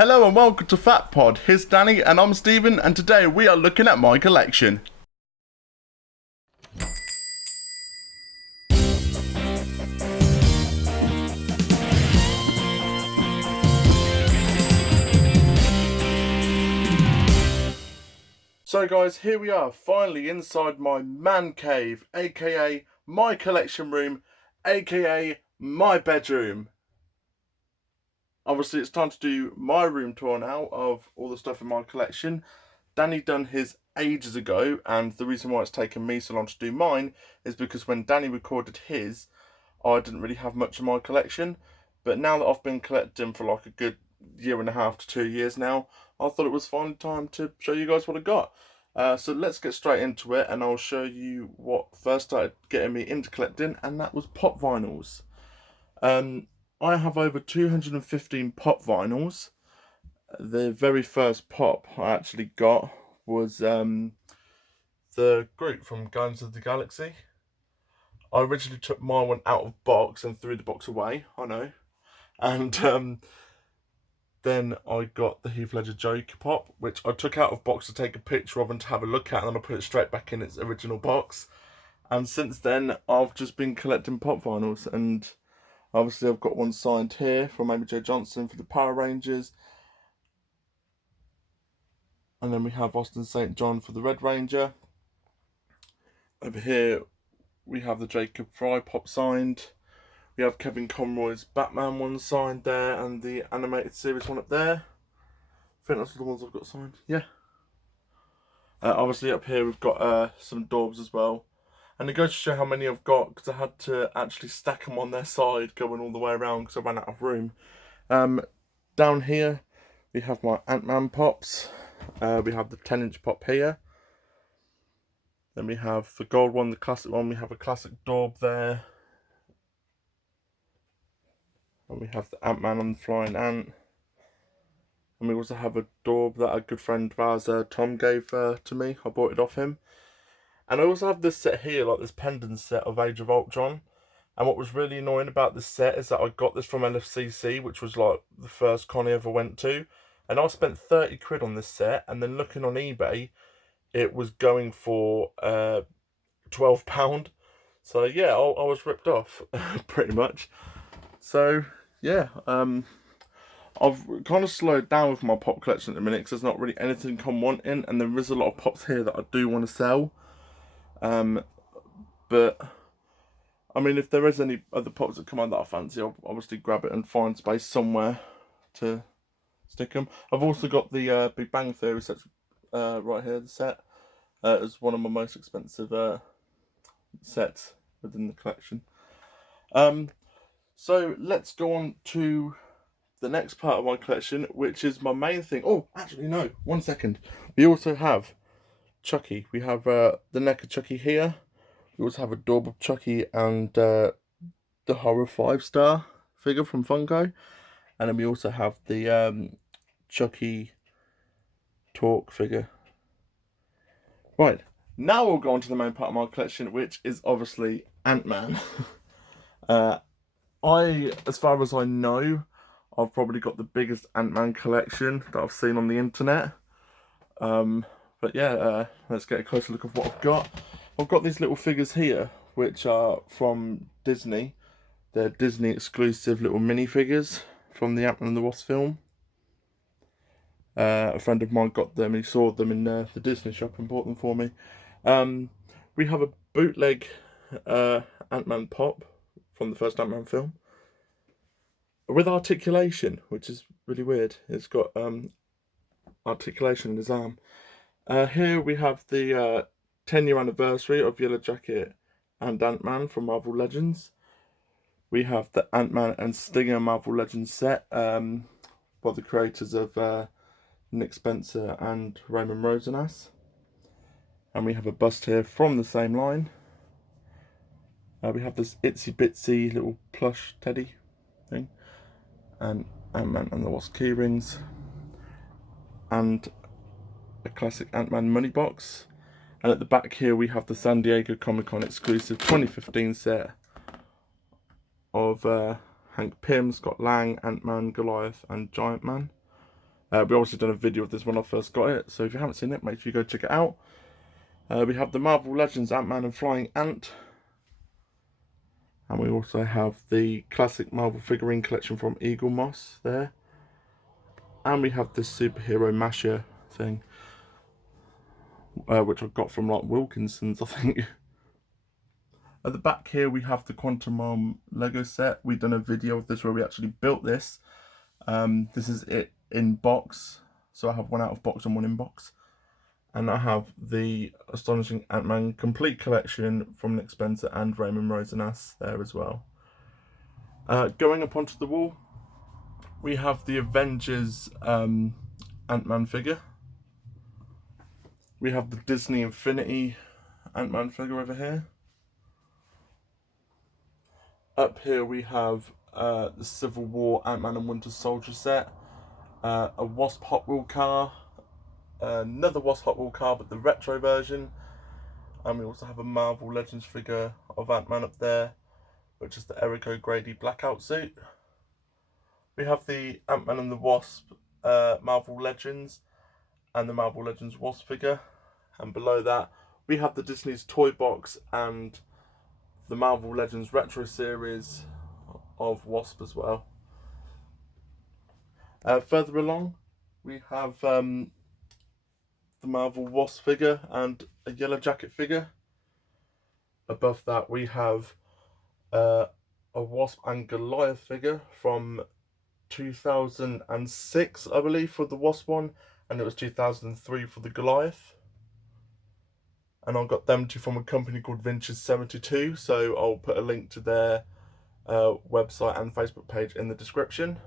Hello and welcome to Fat Pod. Here's Danny and I'm Stephen, and today we are looking at my collection. So guys, here we are, finally inside my man cave, aka my collection room, aka my bedroom. Obviously it's time to do my room tour now of all the stuff in my collection. Danny done his ages ago, and the reason why it's taken me so long to do mine is because when Danny recorded his, I didn't really have much of my collection. But now that I've been collecting for like a good year and a half to 2 years now, I thought it was finally time to show you guys what I got. So let's get straight into it, and I'll show you what first started getting me into collecting, and that was pop vinyls. I have over 215 pop vinyls. The very first pop I actually got was the group from Guardians of the Galaxy. I originally took my one out of box and threw the box away, I know. And then I got the Heath Ledger Joker pop, which I took out of box to take a picture of and to have a look at, and then I put it straight back in its original box. And since then, I've just been collecting pop vinyls, and obviously I've got one signed here from Amy J. Johnson for the Power Rangers. And then we have Austin St. John for the Red Ranger. Over here, we have the Jacob Fry pop signed. We have Kevin Conroy's Batman one signed there, and the animated series one up there. I think that's the ones I've got signed. Yeah. Obviously up here we've got some Daubs as well. And it goes to show how many I've got, because I had to actually stack them on their side going all the way around because I ran out of room. Down here we have my Antman pops. We have the 10-inch pop here. Then we have the gold one, the classic one. We have a classic Daub there. And we have the Antman on the Flying Ant. And we also have a Daub that a good friend of ours, Tom, gave to me. I bought it off him. And I also have this set here, like this pendant set of Age of Ultron. And what was really annoying about this set is that I got this from LFCC, which was like the first con I ever went to. And I spent 30 quid on this set, and then looking on eBay, it was going for £12. So yeah, I was ripped off, pretty much. So yeah, I've kind of slowed down with my pop collection at the minute because there's not really anything I'm wanting, and there is a lot of pops here that I do want to sell. But I mean, if there is any other pops that come out that I fancy, I'll obviously grab it and find space somewhere to stick them. I've also got the Big Bang Theory set right here, the set. It's one of my most expensive sets within the collection. So let's go on to the next part of my collection, which is my main thing. Oh, actually no, 1 second. We also have Chucky. We have the neck of Chucky here. We also have a Daub of Chucky and the Horror 5-star figure from Funko. And then we also have the Chucky Talk figure. Right, now we'll go on to the main part of my collection, which is obviously Antman. As far as I know, I've probably got the biggest Antman collection that I've seen on the internet. But yeah, let's get a closer look at what I've got. I've got these little figures here, which are from Disney. They're Disney exclusive little minifigures from the Antman and the Wasp film. A friend of mine got them, and he saw them in the Disney shop and bought them for me. We have a bootleg Antman pop from the first Antman film with articulation, which is really weird. It's got articulation in his arm. Here we have the 10-year anniversary of Yellow Jacket and Antman from Marvel Legends. We have the Antman and Stinger Marvel Legends set by the creators of Nick Spencer and Raymond Rosenas. And we have a bust here from the same line. We have this itsy bitsy little plush teddy thing, and Antman and the Wasp key rings, and a classic Antman money box. And at the back here we have the San Diego Comic-Con exclusive 2015 set of Hank Pym, Scott Lang, Ant-Man, Goliath and Giant Man. We obviously done a video of this when I first got it, so if you haven't seen it, make sure you go check it out. We have the Marvel Legends Ant-Man and Flying Ant. And we also have the classic Marvel figurine collection from Eagle Moss there. And we have this superhero masher thing, which I got from like Wilkinson's, I think. At the back here we have the Quantum Realm Lego set. We've done a video of this where we actually built this. This is it in box. So I have one out of box and one in box. And I have the Astonishing Ant-Man complete collection from Nick Spencer and Raymond Rosenas there as well. Going up onto the wall, we have the Avengers Ant-Man figure. We have the Disney Infinity Ant-Man figure over here. Up here we have the Civil War Ant-Man and Winter Soldier set. A Wasp Hot Wheel car. Another Wasp Hot Wheel car, but the retro version. And we also have a Marvel Legends figure of Ant-Man up there, which is the Eric O'Grady blackout suit. We have the Ant-Man and the Wasp Marvel Legends and the Marvel Legends Wasp figure. And below that, we have the Disney's Toy Box and the Marvel Legends Retro series of Wasp as well. Further along, we have the Marvel Wasp figure and a Yellow Jacket figure. Above that, we have a Wasp and Goliath figure from 2006, I believe, for the Wasp one, and it was 2003 for the Goliath. And I got them two from a company called Vintage 72, so I'll put a link to their website and Facebook page in the description.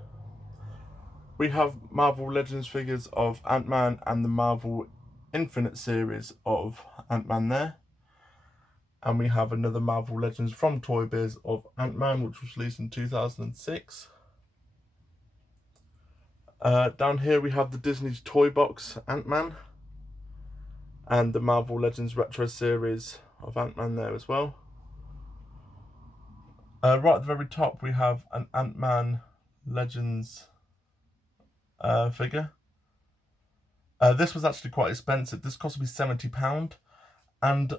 We have Marvel Legends figures of Ant-Man and the Marvel Infinite series of Ant-Man there. And we have another Marvel Legends from Toy Biz of Ant-Man, which was released in 2006. Down here we have the Disney's Toy Box Ant-Man and the Marvel Legends Retro series of Ant-Man there as well. Right at the very top we have an Ant-Man Legends figure. This was actually quite expensive. This cost me £70, and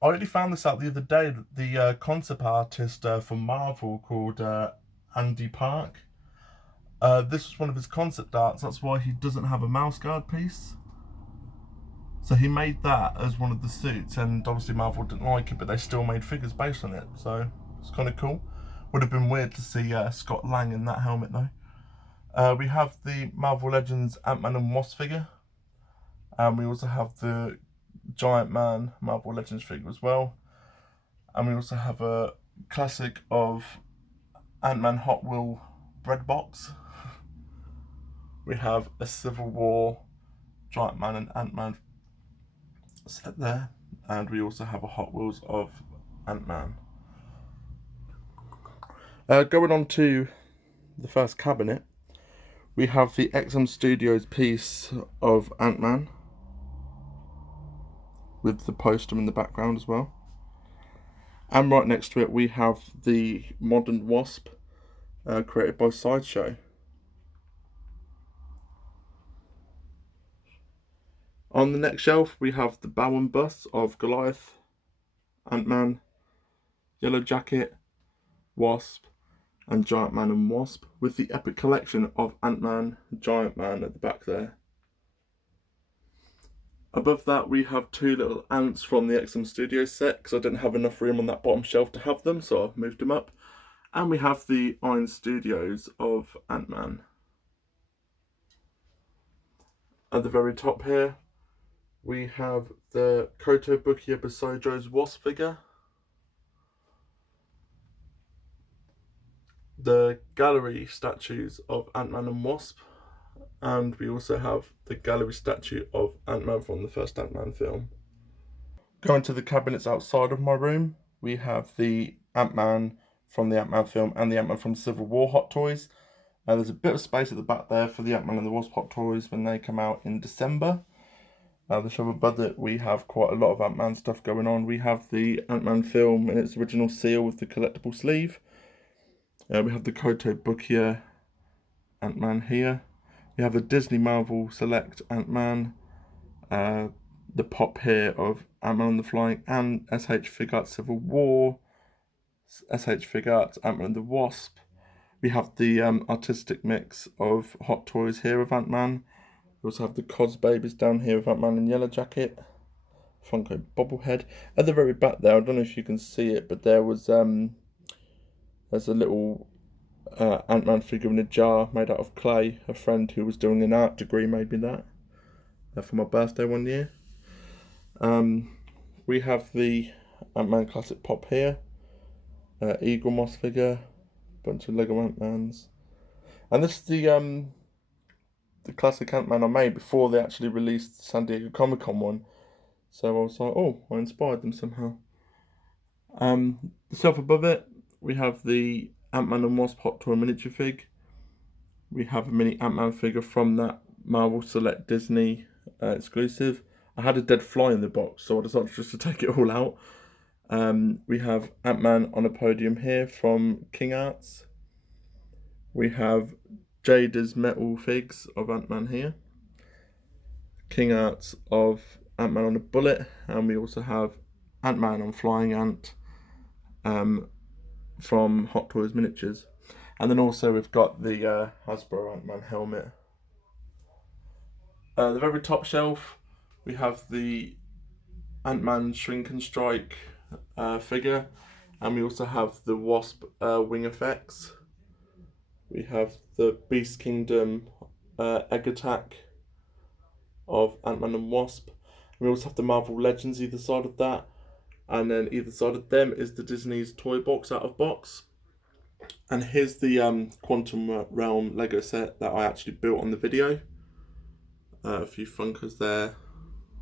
I only found this out the other day that the concept artist for Marvel called Andy Park, this was one of his concept arts. That's why he doesn't have a mouse guard piece. So he made that as one of the suits, and obviously Marvel didn't like it, but they still made figures based on it. So it's kind of cool. Would have been weird to see Scott Lang in that helmet though. We have the Marvel Legends Ant-Man and Wasp figure. And we also have the Giant Man Marvel Legends figure as well. And we also have a classic of Ant-Man Hot Wheel bread box. We have a Civil War Giant Man and Ant-Man set there. And we also have a Hot Wheels of Ant-Man. Going on to the first cabinet, we have the XM Studios piece of Ant-Man with the poster in the background as well. And right next to it we have the Modern Wasp created by Sideshow. On the next shelf we have the bow and bust of Goliath, Ant-Man, Yellow Jacket, Wasp and Giant Man and Wasp, with the epic collection of Ant-Man, Giant Man at the back there. Above that we have two little ants from the XM Studios set, because I didn't have enough room on that bottom shelf to have them, so I've moved them up. And we have the Iron Studios of Ant-Man. At the very top here we have the Kotobukiya Basojo's Wasp figure, the gallery statues of Ant-Man and Wasp, and we also have the gallery statue of Ant-Man from the first Ant-Man film. Going to the cabinets outside of my room, we have the Ant-Man from the Ant-Man film and the Ant-Man from Civil War Hot Toys. There's a bit of space at the back there for the Ant-Man and the Wasp Hot Toys when they come out in December. The show above it, we have quite a lot of Ant-Man stuff going on. We have the Ant-Man film in its original seal with the collectible sleeve. We have the Kotobukiya Ant-Man here. We have the Disney Marvel Select Antman, the pop here of Antman and the Flying Ant, SH Figuarts Civil War, SH Figuarts Antman and the Wasp. We have the artistic mix of Hot Toys here of Antman. We also have the Cos Babies down here with Antman in Yellow Jacket, Funko Bobblehead. At the very back there, I don't know if you can see it, but there's a little Antman figure in a jar made out of clay. A friend who was doing an art degree made me that for my birthday one year. We have the Antman Classic Pop here, Eagle Moss figure, bunch of Lego Antmans, and this is the classic Antman I made before they actually released the San Diego Comic-Con one. So I was like, oh, I inspired them somehow. The shelf above it, we have the Antman and Wasp Hot Toy miniature fig. We have a mini Antman figure from that Marvel Select Disney exclusive. I had a dead fly in the box, so I decided just to take it all out. We have Antman on a podium here from King Arts. We have Jada's metal figs of Antman here. King Arts of Antman on a bullet, and we also have Antman on Flying Ant from Hot Toys Miniatures. And then also we've got the Hasbro Antman helmet. The very top shelf, we have the Antman Shrink and Strike figure, and we also have the Wasp wing effects. We have the Beast Kingdom egg attack of Antman and Wasp. We also have the Marvel Legends either side of that, and then either side of them is the Disney's toy box out of box. And here's the Quantum Realm Lego set that I actually built on the video. A few Funkers there,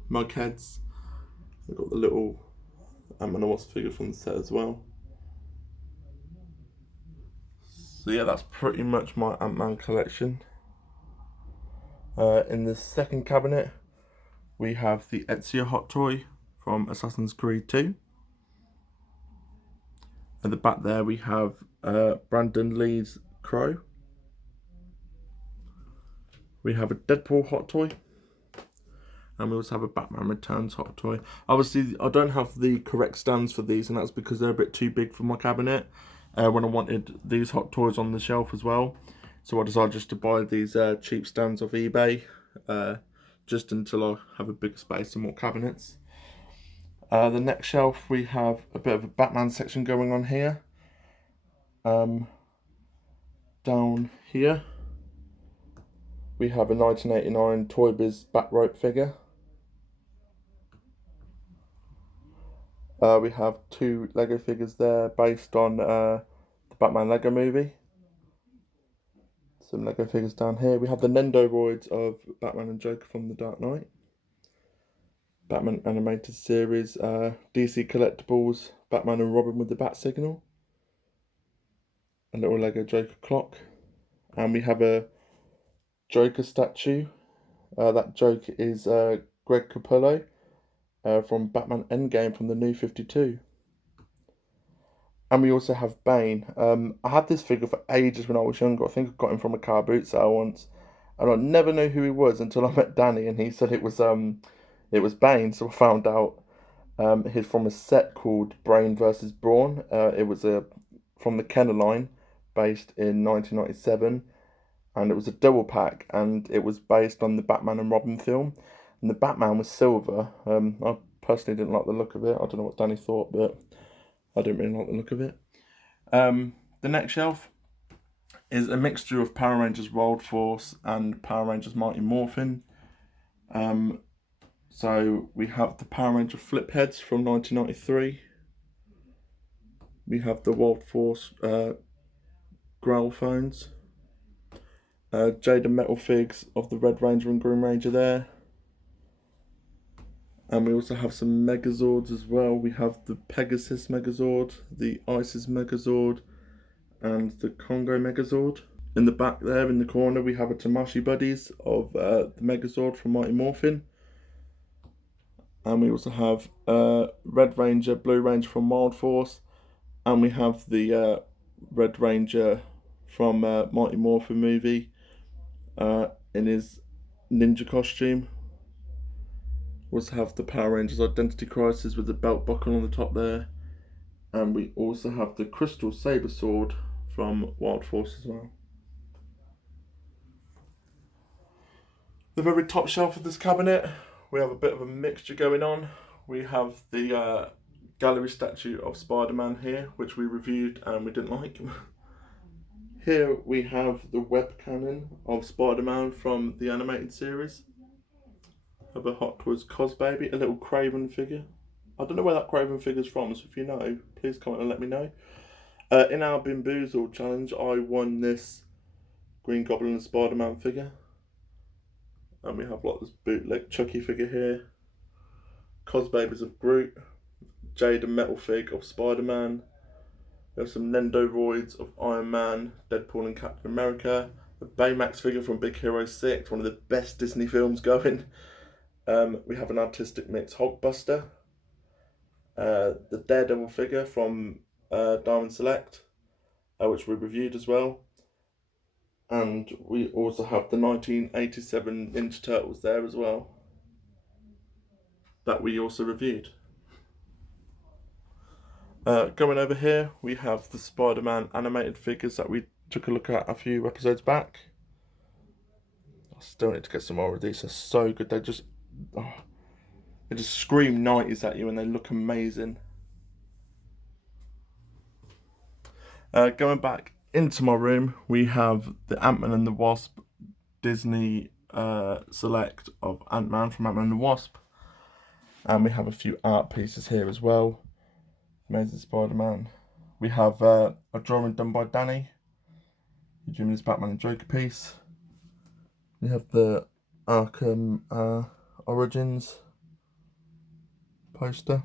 mug heads. I've got the little Antman and Wasp figure from the set as well. So yeah, that's pretty much my Antman collection. In the second cabinet, we have the Ezio Hot Toy from Assassin's Creed 2. At the back there, we have Brandon Lee's Crow. We have a Deadpool Hot Toy. And we also have a Batman Returns Hot Toy. Obviously, I don't have the correct stands for these, and that's because they're a bit too big for my cabinet. When I wanted these Hot Toys on the shelf as well. So I decided just to buy these cheap stands off eBay, just until I have a bigger space and more cabinets. The next shelf, we have a bit of a Batman section going on here. Down here, we have a 1989 Toy Biz Batrope figure. We have two Lego figures there based on the Batman Lego movie. Some Lego figures down here. We have the Nendoroids of Batman and Joker from The Dark Knight. Batman Animated Series, DC Collectibles, Batman and Robin with the Bat Signal. A little Lego Joker clock. And we have a Joker statue. That Joker is Greg Capullo from Batman Endgame from the New 52. And we also have Bane. I had this figure for ages when I was younger. I think I got him from a car boot sale once. And I never knew who he was until I met Danny, and he said it was Bane. So I found out he's from a set called Brain vs. Brawn. It was from the Kenner line, based in 1997. And it was a double pack, and it was based on the Batman and Robin film. And the Batman was silver. I personally didn't like the look of it. I don't know what Danny thought, but I didn't really like the look of it. The next shelf is a mixture of Power Rangers Wild Force and Power Rangers Mighty Morphin. So we have the Power Ranger Flip Heads from 1993. We have the Wild Force Growl Phones. Jada Metal Figs of the Red Ranger and Green Ranger there. And we also have some Megazords as well. We have the Pegasus Megazord, the Isis Megazord, and the Congo Megazord. In the back there, in the corner, we have a Tamashii Buddies of the Megazord from Mighty Morphin. And we also have Red Ranger, Blue Ranger from Wild Force. And we have the Red Ranger from Mighty Morphin movie. in his ninja costume. We also have the Power Rangers Identity Crisis with the belt buckle on the top there. And we also have the Crystal Saber Sword from Wild Force as well. The very top shelf of this cabinet, we have a bit of a mixture going on. We have the gallery statue of Spider-Man here, which we reviewed and we didn't like. Here we have the web cannon of Spider-Man from the animated series. Have a Hot Toys Cosbaby, a little Craven figure. I don't know where that Craven figure's from, so if you know, please comment and let me know. In our Bimboozle challenge, I won this Green Goblin and Spider-Man figure. And we have like this bootleg Chucky figure here. Cosbabies of Groot. Jade and Metal Fig of Spider-Man. We have some Nendoroids of Iron Man, Deadpool and Captain America. The Baymax figure from Big Hero 6, one of the best Disney films going. We have an artistic mix Hulkbuster. The Daredevil figure from Diamond Select, which we reviewed as well. And we also have the 1987 Ninja Turtles there as well, that we also reviewed. Going over here, we have the Spider-Man animated figures that we took a look at a few episodes back. I still need to get some more of these. They're so good. They just scream 90s at you and they look amazing. Going back into my room, we have the Antman and the Wasp Disney Select of Antman from Antman and the Wasp. And we have a few art pieces here as well. Amazing Spider-Man. We have a drawing done by Danny, doing his Batman and Joker piece. We have the Arkham Origins poster.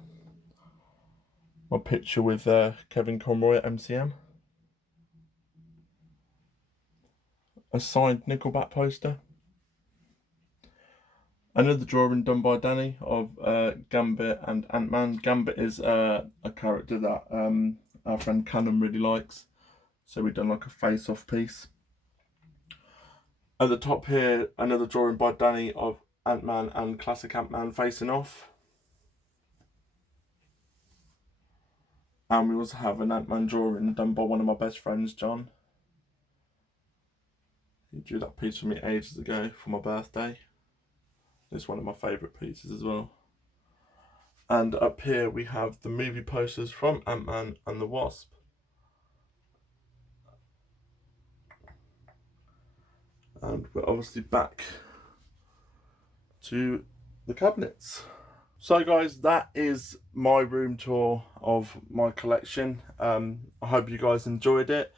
My picture with Kevin Conroy at MCM. A signed Nickelback poster. Another drawing done by Danny of Gambit and Antman. Gambit is a character that our friend Cannon really likes. So we've done like a face-off piece. At the top here, another drawing by Danny of Antman and Classic Antman facing off. And we also have an Antman drawing done by one of my best friends, John. He drew that piece for me ages ago for my birthday. It's one of my favourite pieces as well. And up here we have the movie posters from Antman and the Wasp. And we're obviously back to the cabinets. So guys, that is my room tour of my collection. I hope you guys enjoyed it.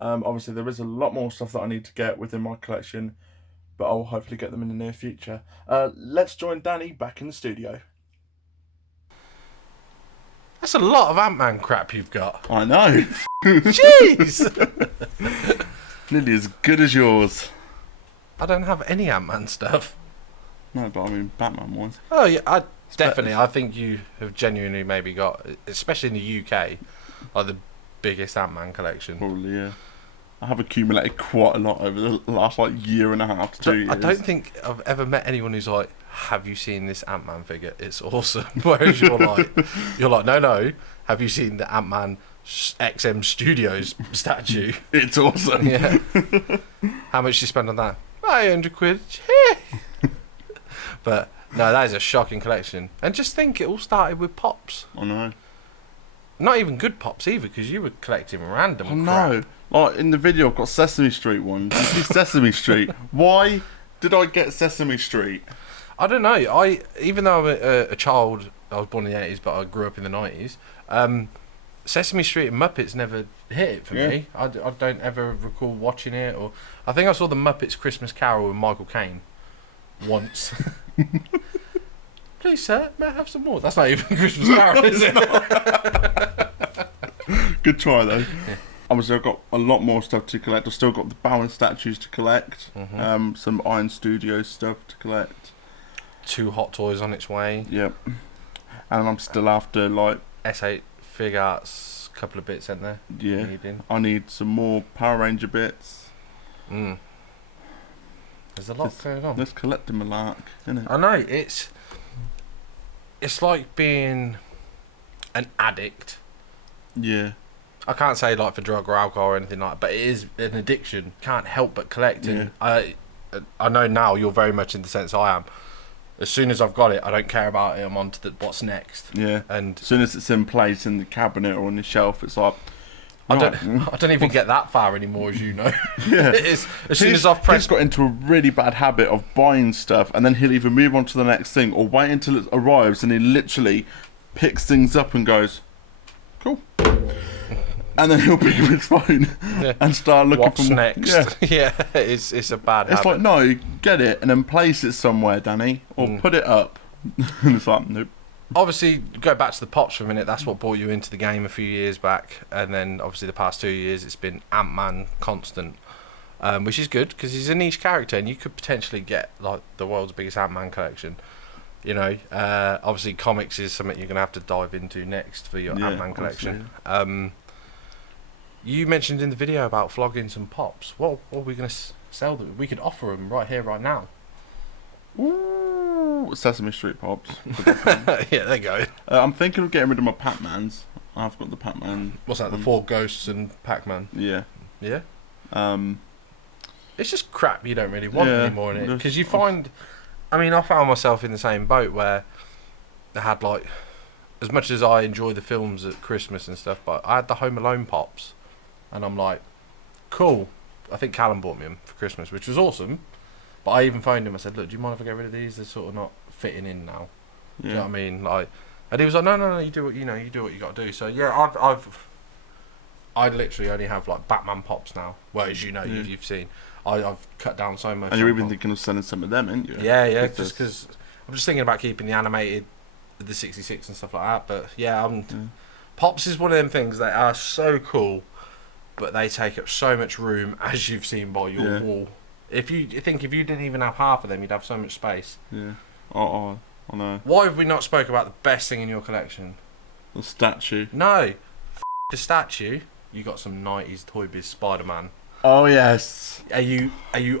Obviously there is a lot more stuff that I need to get within my collection, but I'll hopefully get them in the near future. Let's join Danny back in the studio. That's a lot of Ant-Man crap you've got. I know. Jeez! Nearly as good as yours. I don't have any Ant-Man stuff. No, but I mean Batman ones. Oh yeah, I think you have genuinely maybe got, especially in the UK, like the biggest Ant-Man collection. Probably, yeah. I have accumulated quite a lot over the last year and a half to 2 years. I don't think I've ever met anyone who's like, have you seen this Ant-Man figure? It's awesome. Whereas you're like, no. Have you seen the Ant-Man XM Studios statue? It's awesome. Yeah. How much did you spend on that? 800 quid. But no, that is a shocking collection. And just think, it all started with Pops. I know. Not even good Pops either, because you were collecting random crap. No. Like in the video, I've got Sesame Street ones. You see Sesame Street. Why did I get Sesame Street? I don't know. Even though I'm a child, I was born in the 80s, but I grew up in the 90s. Sesame Street and Muppets never hit it for me. I don't ever recall watching it. Or I think I saw the Muppets Christmas Carol with Michael Caine once. Please, sir, may I have some more? That's not even Christmas Carol, is it? Good try, though. Yeah. Obviously, I've got a lot more stuff to collect. I've still got the Bowen statues to collect. Mm-hmm. Some Iron Studios stuff to collect. 2 Hot Toys on its way. Yep. And I'm still after, S8 Fig Arts, couple of bits in there. Yeah. I need some more Power Ranger bits. There's a lot going on. Let's collect them a lark, isn't it? I know, it's like being an addict. Yeah. I can't say like for drug or alcohol or anything like that, but it is an addiction. Can't help but collect. And I know now you're very much in the sense I am. As soon as I've got it, I don't care about it. I'm on to what's next. Yeah. And as soon as it's in place in the cabinet or on the shelf, it's like. I don't even get that far anymore, as you know. Yeah. As soon as I've pressed. He's got into a really bad habit of buying stuff, and then he'll either move on to the next thing or wait until it arrives, and he literally picks things up and goes, "Cool." And then he'll pick up his phone and start looking What's for more. next. Yeah, it's a bad habit. It's like, no, get it and then place it somewhere, Danny, or put it up. And it's like, nope. Obviously, go back to the Pops for a minute. That's what brought you into the game a few years back, and then obviously the past 2 years it's been Antman constant, which is good because he's a niche character, and you could potentially get like the world's biggest Antman collection. You know, obviously comics is something you're gonna have to dive into next for your Antman collection. You mentioned in the video about flogging some Pops. What are we gonna sell them? We could offer them right here, right now. Ooh, Sesame Street Pops. Yeah, there you go. I'm thinking of getting rid of my Pac-Mans. I've got the Pac-Man. What's that? The Four Ghosts and Pac-Man. Yeah. Yeah. It's just crap you don't really want anymore in it, because you find. I mean, I found myself in the same boat where I had like, as much as I enjoy the films at Christmas and stuff, but I had the Home Alone Pops, and I'm like, cool. I think Callum bought me them for Christmas, which was awesome. But I even phoned him. I said, "Look, do you mind if I get rid of these? They're sort of not fitting in now." Yeah. Do you know what I mean? Like, and he was like, "No, you do what you do what you got to do." So yeah, I literally only have like Batman Pops now. Well, as you know, you've seen, I've cut down so much. And you're even thinking of selling some of them, aren't you? Yeah, just because I'm just thinking about keeping the animated, the 66 and stuff like that. But yeah, Pops is one of them things that are so cool, but they take up so much room, as you've seen by your wall. If you didn't even have half of them, you'd have so much space. Yeah. I know. Why have we not spoke about the best thing in your collection? The statue. No, the statue. You got some 90s Toy Biz Spider-Man. Oh yes. Are you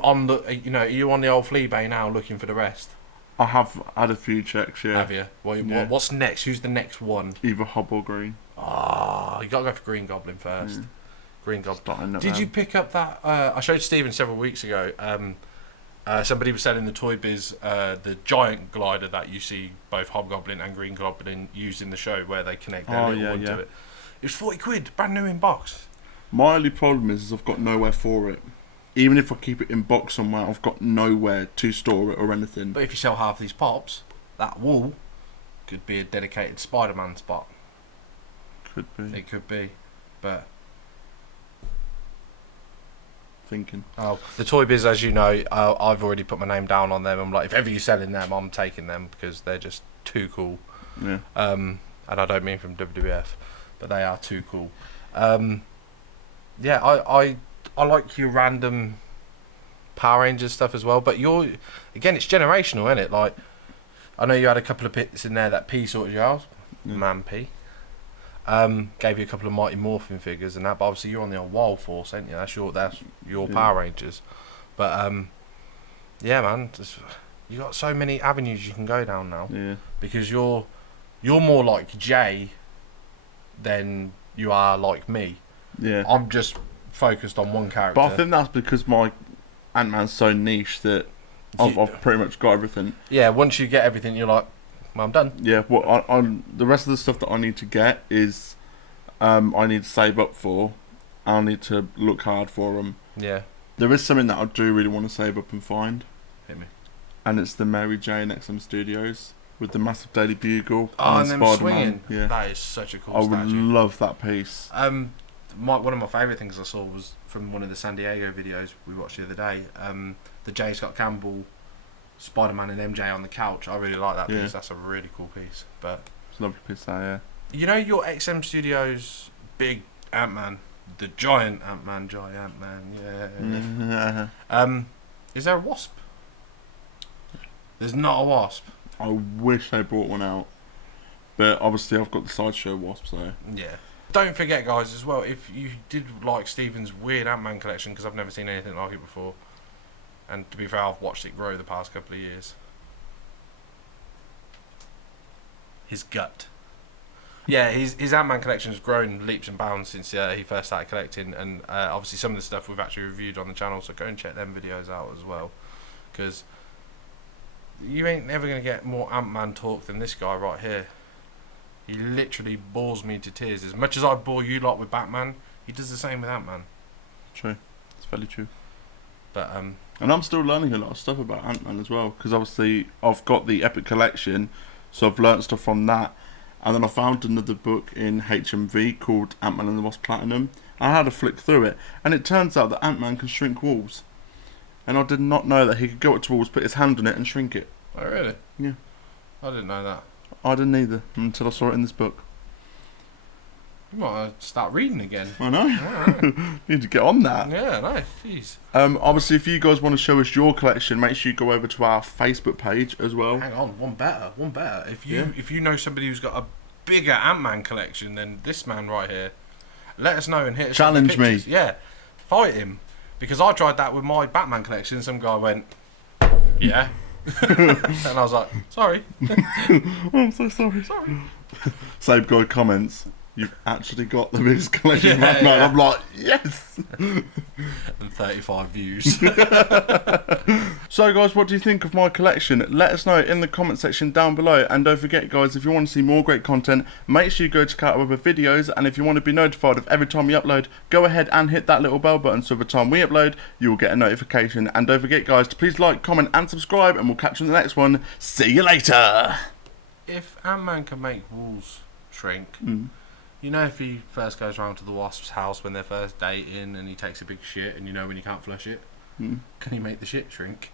on the are you on the old Fleabay now looking for the rest? I have had a few checks. Yeah. Have you? What's next? Who's the next one? Either Hob or Green. Oh, you gotta go for Green Goblin first. Green Goblin. Did you pick up that? I showed Stephen several weeks ago. Somebody was selling the Toy Biz, the giant glider that you see both Hobgoblin and Green Goblin use in the show, where they connect their little one to it. It was 40 quid, brand new in box. My only problem is I've got nowhere for it. Even if I keep it in box somewhere, I've got nowhere to store it or anything. But if you sell half these Pops, that wall could be a dedicated Spider-Man spot. Could be. It could be, but. Thinking. Oh, the Toy Biz, as you know, I've already put my name down on them. I'm like, if ever you're selling them, I'm taking them because they're just too cool. Yeah. And I don't mean from WWF, but they are too cool. Yeah, I like your random Power Rangers stuff as well. But again, it's generational, isn't it? Like, I know you had a couple of bits in there that P sorted you out, Man P. Gave you a couple of Mighty Morphin figures and that, but obviously you're on the old Wild Force, ain't you? That's your Power Rangers. But yeah, man, you got so many avenues you can go down now. Yeah. Because you're more like Jay than you are like me. Yeah. I'm just focused on one character. But I think that's because my Ant-Man's so niche that I've pretty much got everything. Yeah, once you get everything, you're like, well, I'm done. Yeah, the rest of the stuff that I need to get is I need to save up for. I need to look hard for them. Yeah. There is something that I do really want to save up and find. Hit me. And it's the Mary Jane XM Studios with the massive Daily Bugle and and them Spider-Man. swinging. Yeah. That is such a cool I would statue. love that piece. One of my favourite things I saw was from one of the San Diego videos we watched the other day. The J. Scott Campbell, Spider-Man and MJ on the couch. I really like that piece. That's a really cool piece. But It's a lovely piece there, yeah. you know your XM Studios big Ant-Man, the giant Ant-Man, yeah. Is there a wasp? There's not a wasp. I wish they brought one out. But obviously I've got the Sideshow Wasp, so... Yeah. Don't forget, guys, as well, if you did like Stephen's weird Ant-Man collection, because I've never seen anything like it before, And to be fair, I've watched it grow the past couple of years. His gut. Yeah, his Antman collection has grown leaps and bounds since he first started collecting, and obviously some of the stuff we've actually reviewed on the channel, so go and check them videos out as well, because you ain't never going to get more Antman talk than this guy right here. He literally bores me to tears. As much as I bore you lot with Batman, he does the same with Antman. True. It's fairly true. But and I'm still learning a lot of stuff about Antman as well, because obviously I've got the Epic Collection, so I've learnt stuff from that. And then I found another book in HMV called Antman and the Wasp Platinum. I had a flick through it, and it turns out that Antman can shrink walls. And I did not know that he could go up to walls, put his hand on it, and shrink it. Oh, really? Yeah. I didn't know that. I didn't either, until I saw it in this book. You might start reading again. I know. Yeah. Need to get on that. Yeah, no, jeez. Obviously, if you guys want to show us your collection, make sure you go over to our Facebook page as well. Hang on, one better. If you know somebody who's got a bigger Antman collection than this man right here, let us know and hit us. Challenge me. Yeah, fight him, because I tried that with my Batman collection. Some guy went, yeah, and I was like, sorry. Oh, I'm so sorry. Same guy comments, you've actually got the biggest collection of Batman. Yeah. I'm like, yes. And 35 views. So guys, what do you think of my collection? Let us know in the comment section down below, and don't forget guys, if you want to see more great content, make sure you go check out our other videos, and if you want to be notified of every time we upload, go ahead and hit that little bell button so every time we upload you will get a notification. And don't forget guys to please like, comment and subscribe, and we'll catch you in the next one. See you later. If Antman can make walls shrink, you know, if he first goes round to the Wasp's house when they're first dating and he takes a big shit, and you know when you can't flush it, can he make the shit shrink?